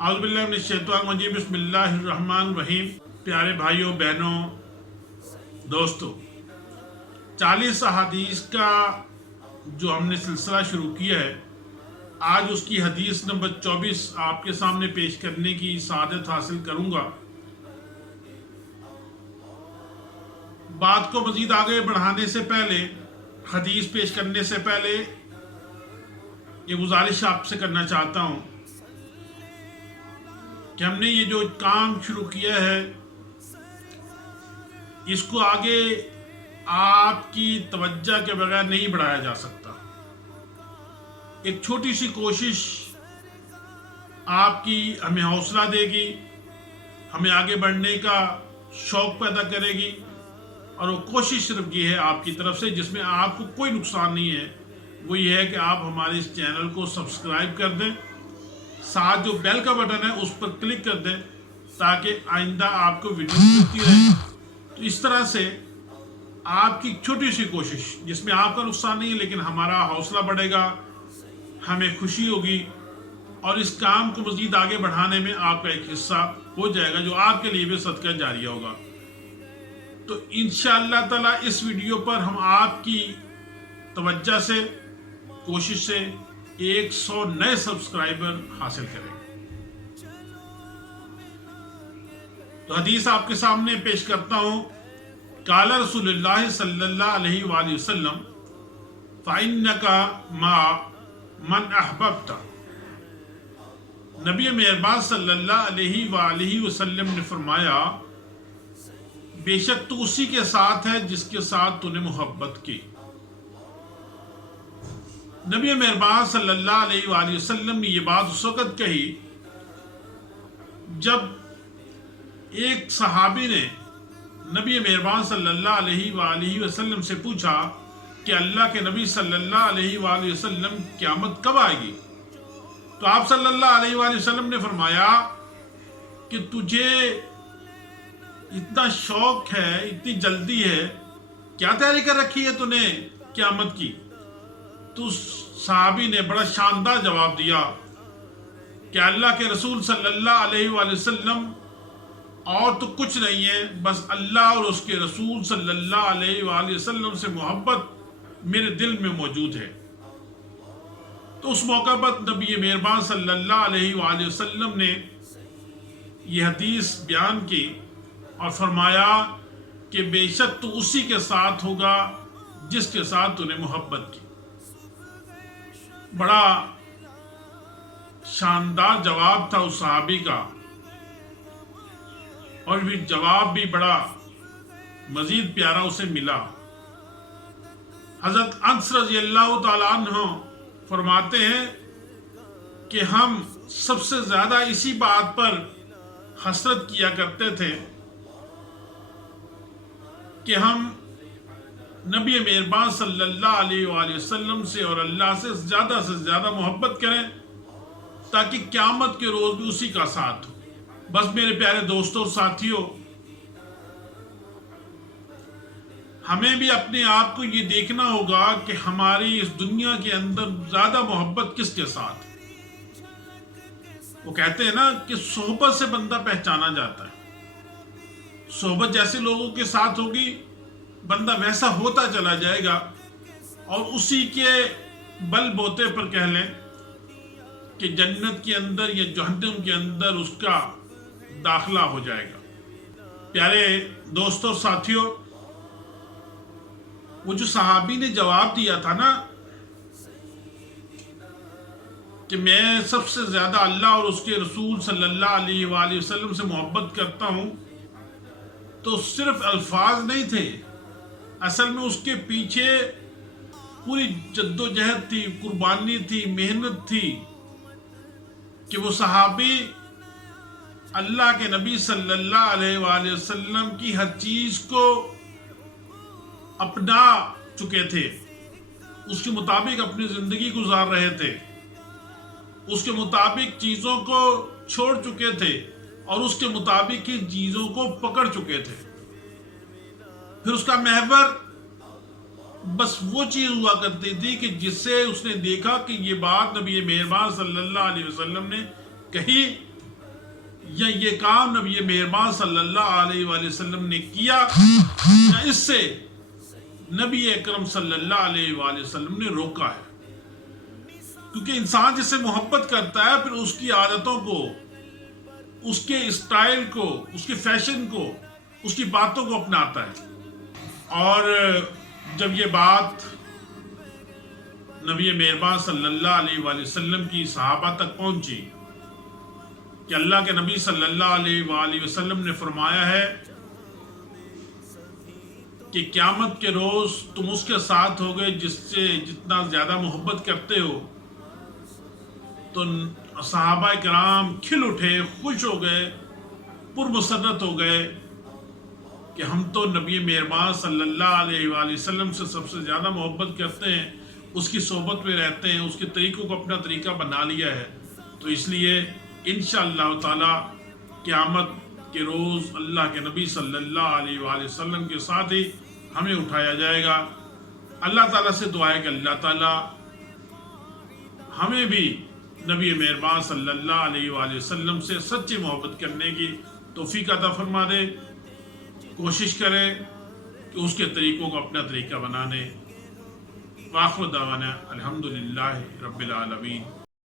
اعوذ باللہ من الشیطان الرجیم بسم اللہ الرحمن الرحیم۔ پیارے بھائیوں بہنوں دوستو، 40 احادیث کا جو ہم نے سلسلہ شروع کیا ہے، آج اس کی حدیث نمبر 24 آپ کے سامنے پیش کرنے کی سعادت حاصل کروں گا۔ بات کو مزید آگے بڑھانے سے پہلے، حدیث پیش کرنے سے پہلے یہ گزارش آپ سے کرنا چاہتا ہوں کہ ہم نے یہ جو کام شروع کیا ہے اس کو آگے آپ کی توجہ کے بغیر نہیں بڑھایا جا سکتا۔ ایک چھوٹی سی کوشش آپ کی ہمیں حوصلہ دے گی، ہمیں آگے بڑھنے کا شوق پیدا کرے گی، اور وہ کوشش صرف یہ ہے آپ کی طرف سے جس میں آپ کو کوئی نقصان نہیں ہے، وہ یہ ہے کہ آپ ہمارے اس چینل کو سبسکرائب کر دیں، ساتھ جو بیل کا بٹن ہے اس پر کلک کر دیں تاکہ آئندہ آپ کو ویڈیو ملتی رہے۔ تو اس طرح سے آپ کی چھوٹی سی کوشش جس میں آپ کا نقصان نہیں ہے لیکن ہمارا حوصلہ بڑھے گا، ہمیں خوشی ہوگی، اور اس کام کو مزید آگے بڑھانے میں آپ کا ایک حصہ ہو جائے گا جو آپ کے لیے بھی صدقہ جاریہ ہوگا۔ تو انشاءاللہ تعالی اس ویڈیو پر ہم آپ کی توجہ سے، کوشش سے 100 نئے سبسکرائبر حاصل کریں گے۔ تو حدیث آپ کے سامنے پیش کرتا ہوں۔ قال رسول اللہ صلی اللہ علیہ وآلہ وسلم فَإِنَّكَ مَا مَنْ أَحْبَبْتَ۔ نبی مہربان صلی اللہ علیہ وآلہ وسلم نے فرمایا، بے شک تو اسی کے ساتھ ہے جس کے ساتھ تو نے محبت کی۔ نبی مہربان صلی اللہ علیہ وآلہ وسلم نے یہ بات اس وقت کہی جب ایک صحابی نے نبی مہربان صلی اللہ علیہ وآلہ وسلم سے پوچھا کہ اللہ کے نبی صلی اللہ علیہ وآلہ وسلم قیامت کب آئے گی؟ تو آپ صلی اللہ علیہ وآلہ وسلم نے فرمایا کہ تجھے اتنا شوق ہے، اتنی جلدی ہے، کیا تیاری کر رکھی ہے تو نے قیامت کی؟ تو صحابی نے بڑا شاندار جواب دیا کہ اللہ کے رسول صلی اللہ علیہ وآلہ وسلم، اور تو کچھ نہیں ہے، بس اللہ اور اس کے رسول صلی اللہ علیہ وآلہ وسلم سے محبت میرے دل میں موجود ہے۔ تو اس موقع پر نبی مہربان صلی اللہ علیہ وآلہ وسلم نے یہ حدیث بیان کی اور فرمایا کہ بے شک تو اسی کے ساتھ ہوگا جس کے ساتھ تو نے محبت کی۔ بڑا شاندار جواب تھا اس صحابی کا، اور بھی جواب بھی بڑا مزید پیارا اسے ملا۔ حضرت انس رضی اللہ تعالیٰ عنہ فرماتے ہیں کہ ہم سب سے زیادہ اسی بات پر حسرت کیا کرتے تھے کہ ہم نبی مہربان صلی اللہ علیہ وآلہ وسلم سے اور اللہ سے زیادہ محبت کریں تاکہ قیامت کے روز بھی اسی کا ساتھ ہو۔ بس میرے پیارے دوستوں اور ساتھیوں، ہمیں بھی اپنے آپ کو یہ دیکھنا ہوگا کہ ہماری اس دنیا کے اندر زیادہ محبت کس کے ساتھ ہے۔ وہ کہتے ہیں نا کہ صحبت سے بندہ پہچانا جاتا ہے۔ صحبت جیسے لوگوں کے ساتھ ہوگی بندہ ویسا ہوتا چلا جائے گا، اور اسی کے بل بوتے پر کہہ لیں کہ جنت کے اندر یا جہنم کے اندر اس کا داخلہ ہو جائے گا۔ پیارے دوستوں ساتھیوں، وہ جو صحابی نے جواب دیا تھا نا کہ میں سب سے زیادہ اللہ اور اس کے رسول صلی اللہ علیہ وآلہ وسلم سے محبت کرتا ہوں، تو صرف الفاظ نہیں تھے، اصل میں اس کے پیچھے پوری جد و جہد تھی، قربانی تھی، محنت تھی کہ وہ صحابی اللہ کے نبی صلی اللہ علیہ وآلہ وسلم کی ہر چیز کو اپنا چکے تھے، اس کے مطابق اپنی زندگی گزار رہے تھے، اس کے مطابق چیزوں کو چھوڑ چکے تھے، اور اس کے مطابق ہی چیزوں کو پکڑ چکے تھے۔ پھر اس کا محور بس وہ چیز ہوا کرتی تھی کہ جس سے اس نے دیکھا کہ یہ بات نبی مہربان صلی اللہ علیہ وسلم نے کہی یا یہ کام نبی مہربان صلی اللہ علیہ وآلہ وسلم نے کیا یا اس سے نبی اکرم صلی اللہ علیہ وآلہ وسلم نے روکا ہے. کیونکہ انسان جس سے محبت کرتا ہے پھر اس کی عادتوں کو، اس کے اسٹائل کو، اس کے فیشن کو، اس کی باتوں کو اپناتا ہے. اور جب یہ بات نبی مہربان صلی اللہ علیہ وآلہ وسلم کی صحابہ تک پہنچی کہ اللہ کے نبی صلی اللہ علیہ وآلہ وسلم نے فرمایا ہے کہ قیامت کے روز تم اس کے ساتھ ہوگے جس سے جتنا زیادہ محبت کرتے ہو، تو صحابہ کرام کھل اٹھے، خوش ہو گئے، پرمسرت ہو گئے کہ ہم تو نبی مہربان صلی اللہ علیہ وآلہ وسلم سے سب سے زیادہ محبت کرتے ہیں، اس کی صحبت میں رہتے ہیں، اس کے طریقوں کو اپنا طریقہ بنا لیا ہے. تو اس لیے انشاءاللہ تعالی قیامت کے روز اللہ کے نبی صلی اللہ علیہ وآلہ وسلم کے ساتھ ہی ہمیں اٹھایا جائے گا. اللہ تعالیٰ سے دعا ہے کہ اللہ تعالیٰ ہمیں بھی نبی مہربان صلی اللہ علیہ وآلہ وسلم سے سچی محبت کرنے کی توفیق عطا فرما دے. کوشش کرے کہ اس کے طریقوں کو اپنا طریقہ بنانے. وآخر دعوانا الحمدللہ رب العالمین.